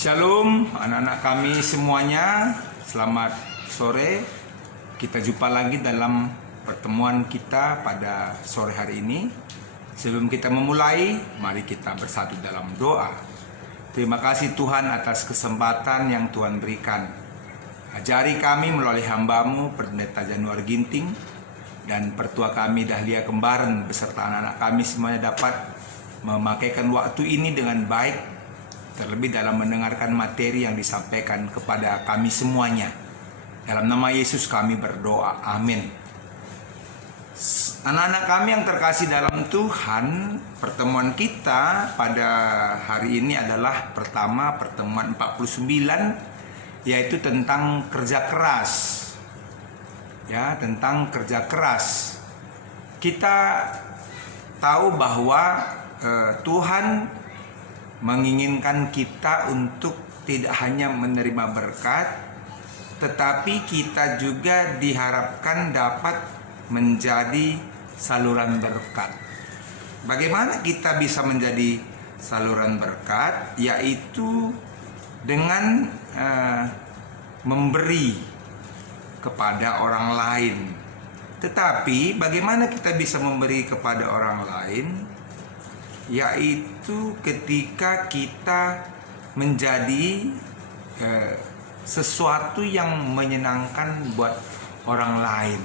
Shalom anak-anak kami semuanya, selamat sore. Kita jumpa lagi dalam pertemuan kita pada sore hari ini. Sebelum kita memulai, mari kita bersatu dalam doa. Terima kasih Tuhan atas kesempatan yang Tuhan berikan. Ajari kami melalui hamba-Mu Pendeta Januar Ginting dan pertua kami Dahlia Kembaran beserta anak-anak kami semuanya dapat memakaikan waktu ini dengan baik, terlebih dalam mendengarkan materi yang disampaikan kepada kami semuanya. Dalam nama Yesus kami berdoa, amin. Anak-anak kami yang terkasih dalam Tuhan, pertemuan kita pada hari ini adalah pertemuan 49, yaitu tentang kerja keras. Ya, tentang kerja keras. Kita tahu bahwa Tuhan menginginkan kita untuk tidak hanya menerima berkat, tetapi kita juga diharapkan dapat menjadi saluran berkat. Bagaimana kita bisa menjadi saluran berkat? Yaitu dengan memberi kepada orang lain. Tetapi bagaimana kita bisa memberi kepada orang lain? Yaitu ketika kita menjadi sesuatu yang menyenangkan buat orang lain.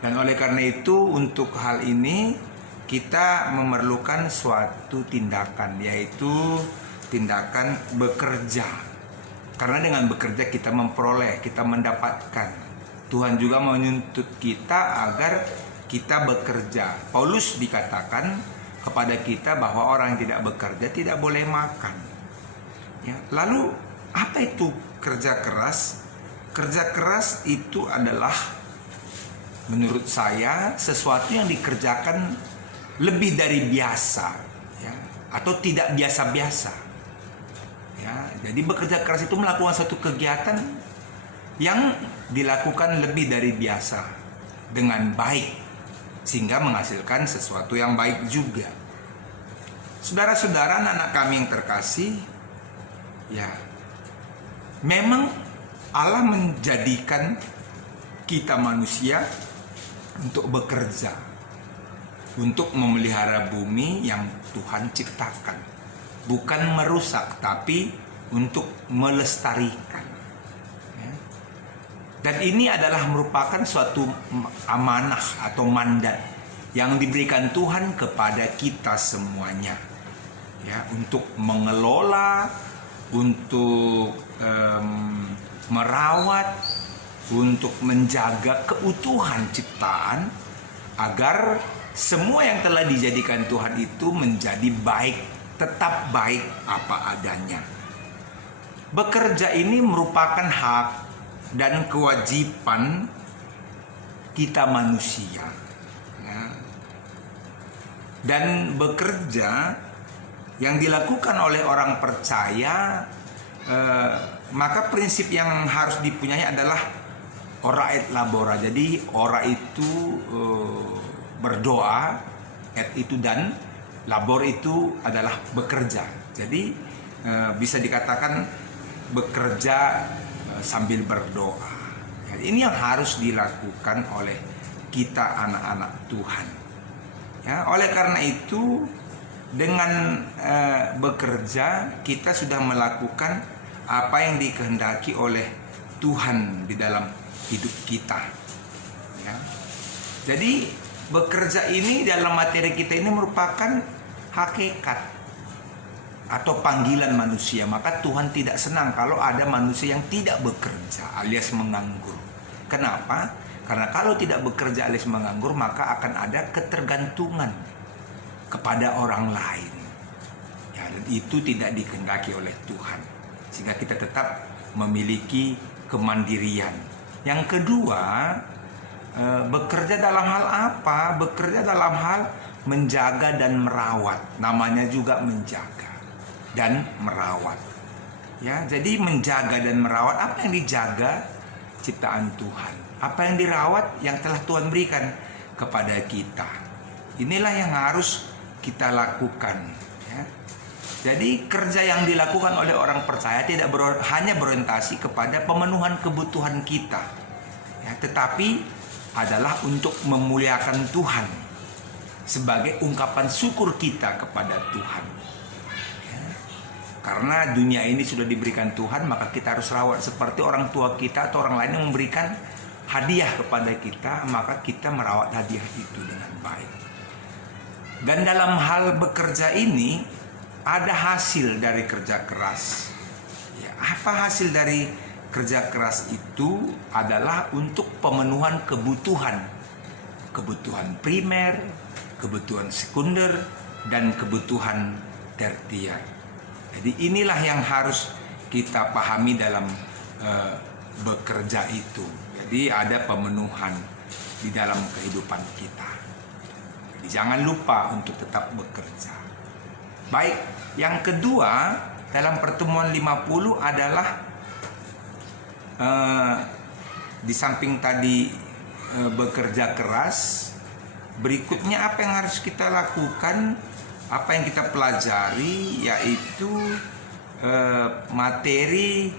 Dan oleh karena itu untuk hal ini kita memerlukan suatu tindakan, yaitu tindakan bekerja. Karena dengan bekerja kita memperoleh, kita mendapatkan. Tuhan juga menuntut kita agar kita bekerja. Paulus dikatakan kepada kita bahwa orang yang tidak bekerja tidak boleh makan. Ya, lalu apa itu kerja keras? Kerja keras itu adalah menurut saya sesuatu yang dikerjakan lebih dari biasa, ya, atau tidak biasa-biasa. Ya, jadi bekerja keras itu melakukan satu kegiatan yang dilakukan lebih dari biasa dengan baik, sehingga menghasilkan sesuatu yang baik juga. Saudara-saudara, anak kami yang terkasih, ya, memang Allah menjadikan kita manusia untuk bekerja, untuk memelihara bumi yang Tuhan ciptakan, bukan merusak, tapi untuk melestarikan. Dan ini adalah merupakan suatu amanah atau mandat yang diberikan Tuhan kepada kita semuanya, ya, untuk mengelola, untuk merawat, untuk menjaga keutuhan ciptaan agar semua yang telah dijadikan Tuhan itu menjadi baik, tetap baik apa adanya. Bekerja ini merupakan hak dan kewajiban kita manusia, ya. Dan bekerja yang dilakukan oleh orang percaya, maka prinsip yang harus dipunyai adalah ora et labora. Jadi ora itu berdoa, et itu dan, labor itu adalah bekerja. Jadi bisa dikatakan bekerja sambil berdoa. Ini yang harus dilakukan oleh kita anak-anak Tuhan. Ya, oleh karena itu dengan bekerja kita sudah melakukan apa yang dikehendaki oleh Tuhan di dalam hidup kita. Ya. Jadi bekerja ini dalam materi kita ini merupakan hakikat atau panggilan manusia. Maka Tuhan tidak senang kalau ada manusia yang tidak bekerja alias menganggur. Kenapa? Karena kalau tidak bekerja alias menganggur, maka akan ada ketergantungan kepada orang lain. Ya, dan itu tidak dikehendaki oleh Tuhan. Sehingga kita tetap memiliki kemandirian. Yang kedua, bekerja dalam hal apa? Bekerja dalam hal menjaga dan merawat. Namanya juga menjaga dan merawat. Ya, jadi menjaga dan merawat, apa yang dijaga? Ciptaan Tuhan. Apa yang dirawat? Yang telah Tuhan berikan kepada kita. Inilah yang harus kita lakukan, ya. Jadi kerja yang dilakukan oleh orang percaya tidak hanya berorientasi kepada pemenuhan kebutuhan kita, ya, tetapi adalah untuk memuliakan Tuhan sebagai ungkapan syukur kita kepada Tuhan. Ya. Karena dunia ini sudah diberikan Tuhan, maka kita harus rawat seperti orang tua kita atau orang lain yang memberikan hadiah kepada kita, maka kita merawat hadiah itu dengan baik. Dan dalam hal bekerja ini ada hasil dari kerja keras. Ya, apa hasil dari kerja keras itu? Adalah untuk pemenuhan kebutuhan. Kebutuhan primer, kebutuhan sekunder, dan kebutuhan tertier. Jadi inilah yang harus kita pahami dalam bekerja itu. Jadi ada pemenuhan di dalam kehidupan kita. Jadi jangan lupa untuk tetap bekerja. Baik, yang kedua dalam pertemuan 50 adalah di samping tadi bekerja keras, berikutnya apa yang harus kita lakukan, apa yang kita pelajari, yaitu materi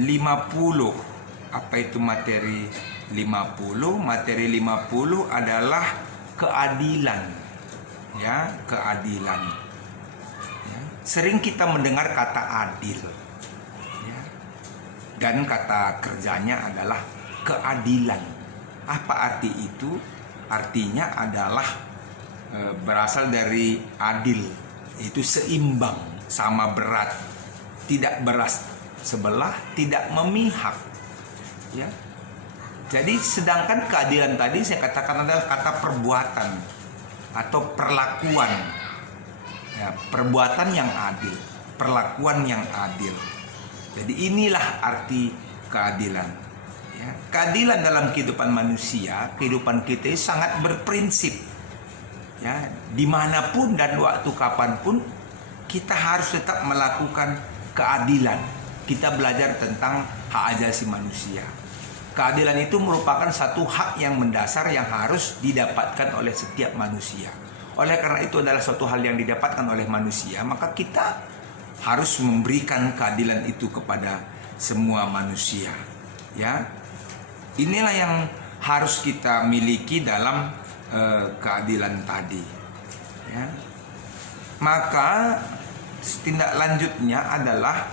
50. Apa itu materi 50? Materi 50 adalah keadilan. Ya, keadilan. Sering kita mendengar kata adil, ya, dan kata kerjanya adalah keadilan. Apa arti itu? Artinya adalah berasal dari adil, itu seimbang, sama berat, tidak beras sebelah, tidak memihak. Ya. Jadi sedangkan keadilan tadi saya katakan adalah kata perbuatan atau perlakuan. Ya, perbuatan yang adil, perlakuan yang adil. Jadi inilah arti keadilan. Ya, keadilan dalam kehidupan manusia, kehidupan kita sangat berprinsip. Ya, dimanapun dan waktu kapanpun kita harus tetap melakukan keadilan. Kita belajar tentang hak asasi manusia. Keadilan itu merupakan satu hak yang mendasar yang harus didapatkan oleh setiap manusia. Oleh karena itu adalah suatu hal yang didapatkan oleh manusia, maka kita harus memberikan keadilan itu kepada semua manusia. Ya, inilah yang harus kita miliki dalam keadilan tadi. Ya. Maka tindak lanjutnya adalah,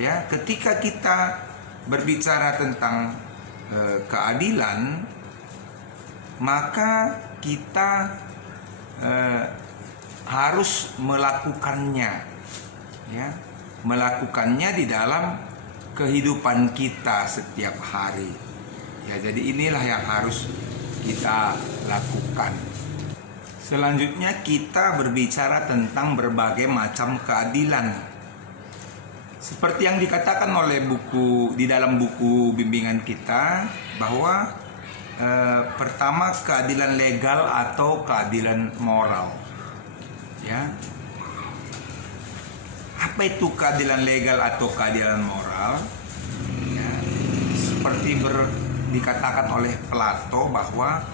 ya, ketika kita berbicara tentang keadilan, maka kita harus melakukannya, ya, melakukannya di dalam kehidupan kita setiap hari. Ya, jadi inilah yang harus kita lakukan. Selanjutnya kita berbicara tentang berbagai macam keadilan. Seperti yang dikatakan oleh di dalam buku bimbingan kita bahwa pertama keadilan legal atau keadilan moral. Ya. Apa itu keadilan legal atau keadilan moral? Ya. Seperti dikatakan oleh Plato bahwa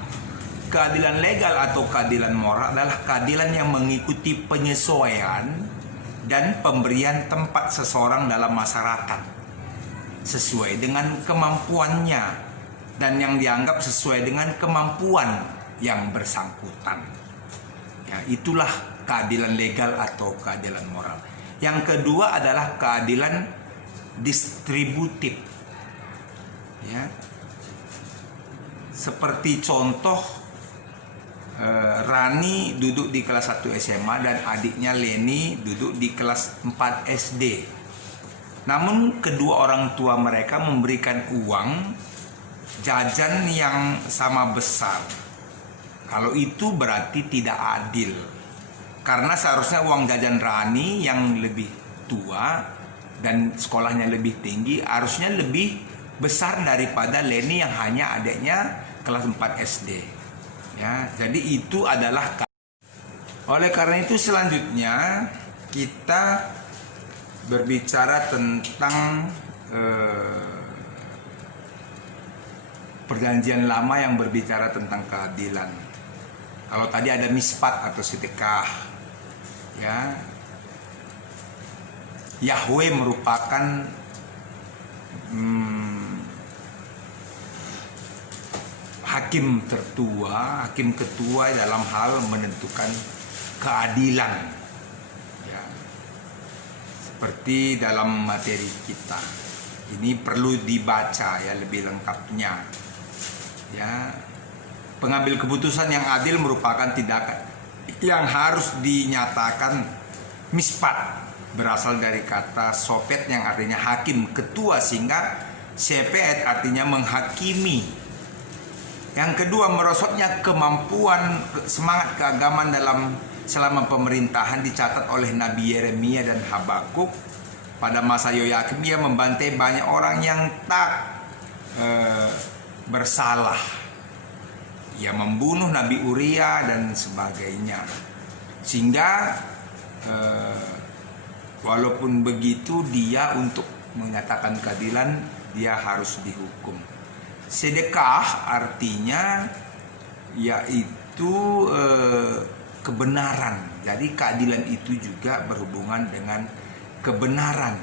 keadilan legal atau keadilan moral adalah keadilan yang mengikuti penyesuaian dan pemberian tempat seseorang dalam masyarakat sesuai dengan kemampuannya dan yang dianggap sesuai dengan kemampuan yang bersangkutan. Ya, itulah keadilan legal atau keadilan moral. Yang kedua adalah keadilan distributif. Ya. Seperti contoh, Rani duduk di kelas 1 SMA dan adiknya Leni duduk di kelas 4 SD. Namun kedua orang tua mereka memberikan uang jajan yang sama besar. Kalau itu berarti tidak adil. Karena seharusnya uang jajan Rani yang lebih tua dan sekolahnya lebih tinggi harusnya lebih besar daripada Leni yang hanya adiknya kelas 4 SD. Ya, jadi itu adalah. Oleh karena itu selanjutnya kita berbicara tentang perjanjian lama yang berbicara tentang keadilan. Kalau tadi ada mispat atau sedekah, ya. Yahweh merupakan hakim tertua, hakim ketua dalam hal menentukan keadilan. Ya. Seperti dalam materi kita. Ini perlu dibaca ya lebih lengkapnya. Ya. Pengambil keputusan yang adil merupakan tindakan yang harus dinyatakan mispat, berasal dari kata sopet yang artinya hakim ketua, sehingga sepet artinya menghakimi. Yang kedua, merosotnya kemampuan semangat keagamaan selama pemerintahan dicatat oleh Nabi Yeremia dan Habakuk. Pada masa Yoyakim ia membantai banyak orang yang tak bersalah. Ia membunuh Nabi Uria dan sebagainya. Sehingga walaupun begitu dia untuk menyatakan keadilan dia harus dihukum. Sedekah artinya yaitu kebenaran. Jadi keadilan itu juga berhubungan dengan kebenaran.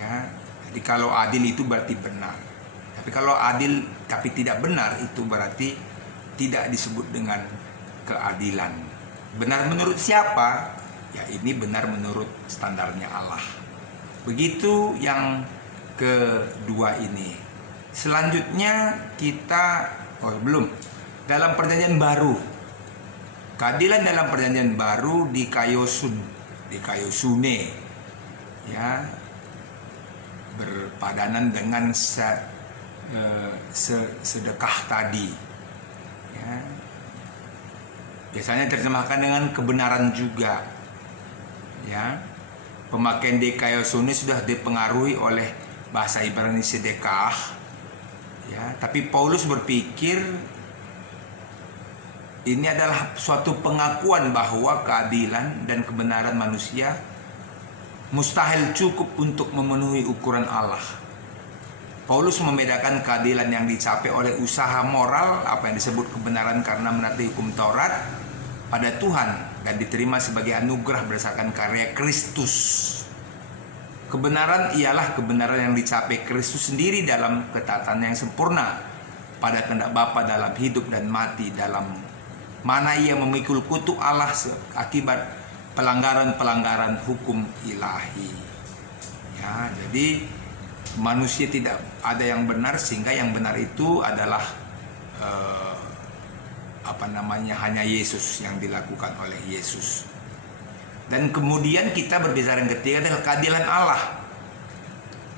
Ya. Jadi kalau adil itu berarti benar. Tapi kalau adil tapi tidak benar itu berarti tidak disebut dengan keadilan. Benar menurut siapa? Ya ini benar menurut standarnya Allah. Begitu yang kedua ini. Selanjutnya kita belum. Dalam perjanjian baru. Keadilan dalam perjanjian baru dikayosune. Ya. Berpadanan dengan sedekah tadi. Ya. Biasanya terjemahkan dengan kebenaran juga. Ya. Pemakaian dikayosune sudah dipengaruhi oleh bahasa Ibrani sedekah. Ya, tapi Paulus berpikir ini adalah suatu pengakuan bahwa keadilan dan kebenaran manusia mustahil cukup untuk memenuhi ukuran Allah. Paulus membedakan keadilan yang dicapai oleh usaha moral, apa yang disebut kebenaran karena menaati hukum Taurat, pada Tuhan dan diterima sebagai anugerah berdasarkan karya Kristus. Kebenaran ialah kebenaran yang dicapai Kristus sendiri dalam ketaatan yang sempurna pada kehendak Bapa dalam hidup dan mati, dalam mana ia memikul kutuk Allah akibat pelanggaran-pelanggaran hukum ilahi. Ya, jadi manusia tidak ada yang benar, sehingga yang benar itu adalah hanya Yesus, yang dilakukan oleh Yesus. Dan kemudian kita berbicara yang ketiga adalah keadilan Allah.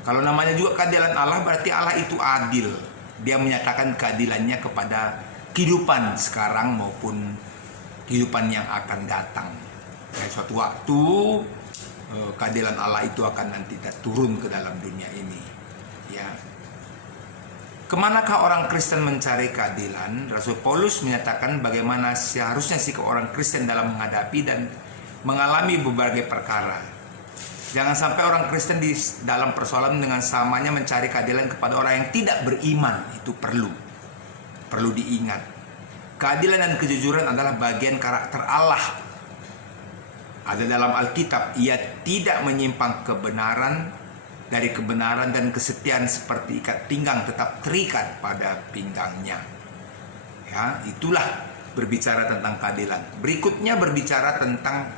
Kalau namanya juga keadilan Allah, berarti Allah itu adil. Dia menyatakan keadilannya kepada kehidupan sekarang maupun kehidupan yang akan datang. Dan suatu waktu keadilan Allah itu akan nanti turun ke dalam dunia ini. Ya. Kemanakah orang Kristen mencari keadilan? Rasul Paulus menyatakan bagaimana seharusnya sikap orang Kristen dalam menghadapi dan mengalami berbagai perkara. Jangan sampai orang Kristen di dalam persoalan dengan samanya mencari keadilan kepada orang yang tidak beriman. Itu perlu diingat. Keadilan dan kejujuran adalah bagian karakter Allah. Ada dalam Alkitab, ia tidak menyimpang kebenaran dari kebenaran, dan kesetiaan seperti ikat pinggang tetap terikat pada pinggangnya. Ya, itulah berbicara tentang keadilan. Berikutnya berbicara tentang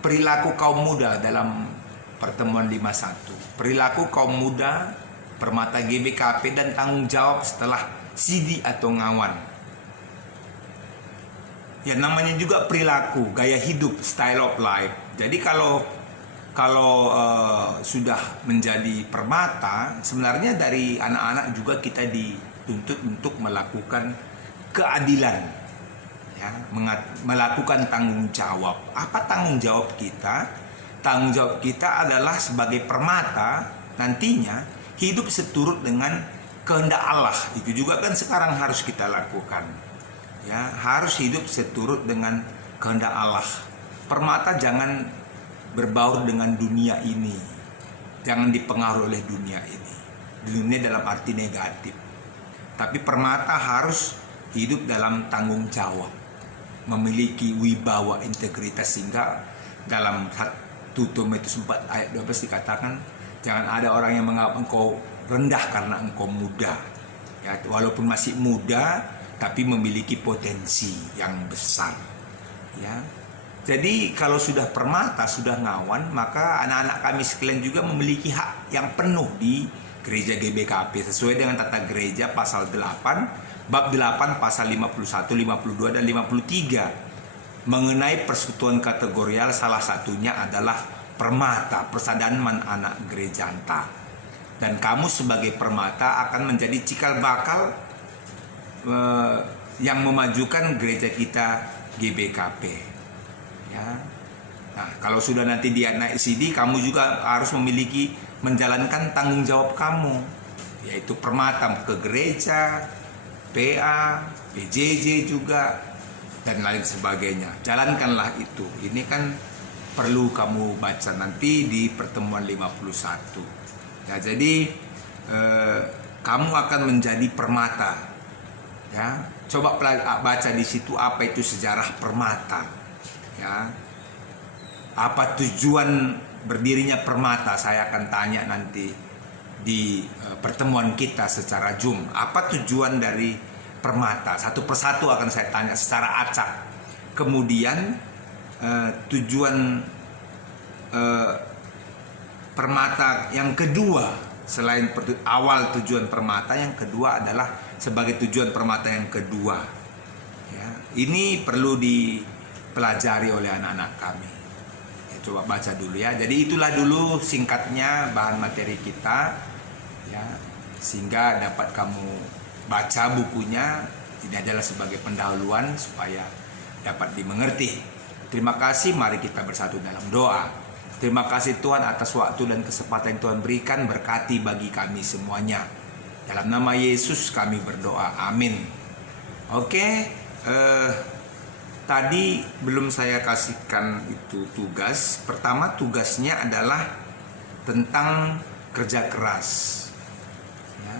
perilaku kaum muda dalam pertemuan 51. Perilaku kaum muda, permata GBKP, dan tanggung jawab setelah sidi atau ngawan. Ya, namanya juga perilaku, gaya hidup, style of life. Jadi kalau sudah menjadi permata, sebenarnya dari anak-anak juga kita dituntut untuk melakukan keadilan. Ya, melakukan tanggung jawab. Apa tanggung jawab kita? Tanggung jawab kita adalah sebagai permata nantinya hidup seturut dengan kehendak Allah. Itu juga kan sekarang harus kita lakukan. Ya, harus hidup seturut dengan kehendak Allah. Permata jangan berbaur dengan dunia ini. Jangan dipengaruhi oleh dunia ini. Dunia dalam arti negatif. Tapi permata harus hidup dalam tanggung jawab, memiliki wibawa, integritas, sehingga dalam 1 Tutum itu 4 ayat 12 dikatakan, jangan ada orang yang menganggap engkau rendah karena engkau muda. Ya, walaupun masih muda, tapi memiliki potensi yang besar. Ya, jadi kalau sudah permata, sudah ngawan, maka anak-anak kami sekalian juga memiliki hak yang penuh di gereja GBKP sesuai dengan tata gereja pasal 8, bab 8 pasal 51, 52 dan 53. Mengenai persekutuan kategorial, salah satunya adalah permata, persadanan anak gereja anta. Dan kamu sebagai permata akan menjadi cikal bakal yang memajukan gereja kita GBKP. Ya. Nah, kalau sudah nanti dia naik CD, kamu juga harus memiliki menjalankan tanggung jawab kamu, yaitu permata ke gereja, PA, PJJ juga, dan lain sebagainya. Jalankanlah itu. Ini kan perlu kamu baca nanti di pertemuan 51. Ya, jadi kamu akan menjadi permata. Ya, coba baca di situ apa itu sejarah permata. Ya, apa tujuan berdirinya permata? Saya akan tanya nanti di pertemuan kita secara Zoom. Apa tujuan dari permata? Satu persatu akan saya tanya secara acak. Kemudian tujuan permata yang kedua, selain awal tujuan permata, yang kedua adalah sebagai tujuan permata yang kedua. Ya, ini perlu dipelajari oleh anak-anak kami. Ya, coba baca dulu ya. Jadi itulah dulu singkatnya bahan materi kita, ya, sehingga dapat kamu baca bukunya. Ini adalah sebagai pendahuluan supaya dapat dimengerti. Terima kasih, mari kita bersatu dalam doa. Terima kasih Tuhan atas waktu dan kesempatan yang Tuhan berikan, berkati bagi kami semuanya. Dalam nama Yesus kami berdoa, amin. Oke, tadi belum saya kasihkan itu tugas. Pertama, tugasnya adalah tentang kerja keras. Ya,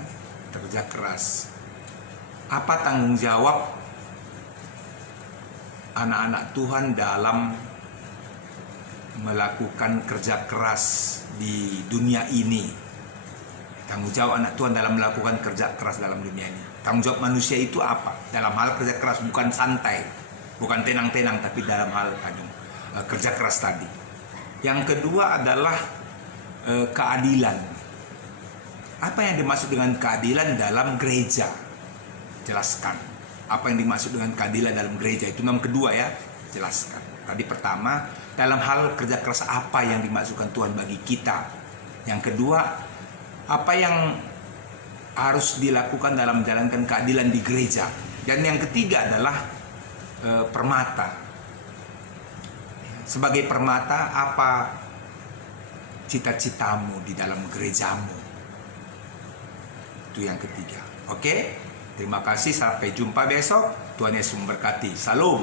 kerja keras. Apa tanggung jawab anak-anak Tuhan dalam melakukan kerja keras di dunia ini? Tanggung jawab anak Tuhan dalam melakukan kerja keras dalam dunia ini. Tanggung jawab manusia itu apa? Dalam hal kerja keras, bukan santai, bukan tenang-tenang, tapi dalam hal kerja keras tadi. Yang kedua adalah keadilan. Apa yang dimaksud dengan keadilan dalam gereja? Jelaskan. Apa yang dimaksud dengan keadilan dalam gereja? Itu nomor kedua ya, jelaskan. Tadi pertama, dalam hal kerja keras apa yang dimaksudkan Tuhan bagi kita. Yang kedua, apa yang harus dilakukan dalam menjalankan keadilan di gereja. Dan yang ketiga adalah permata. Sebagai permata, apa cita-citamu di dalam gerejamu? Itu yang ketiga. Oke? Terima kasih, sampai jumpa besok. Tuhan Yesus memberkati. Salam.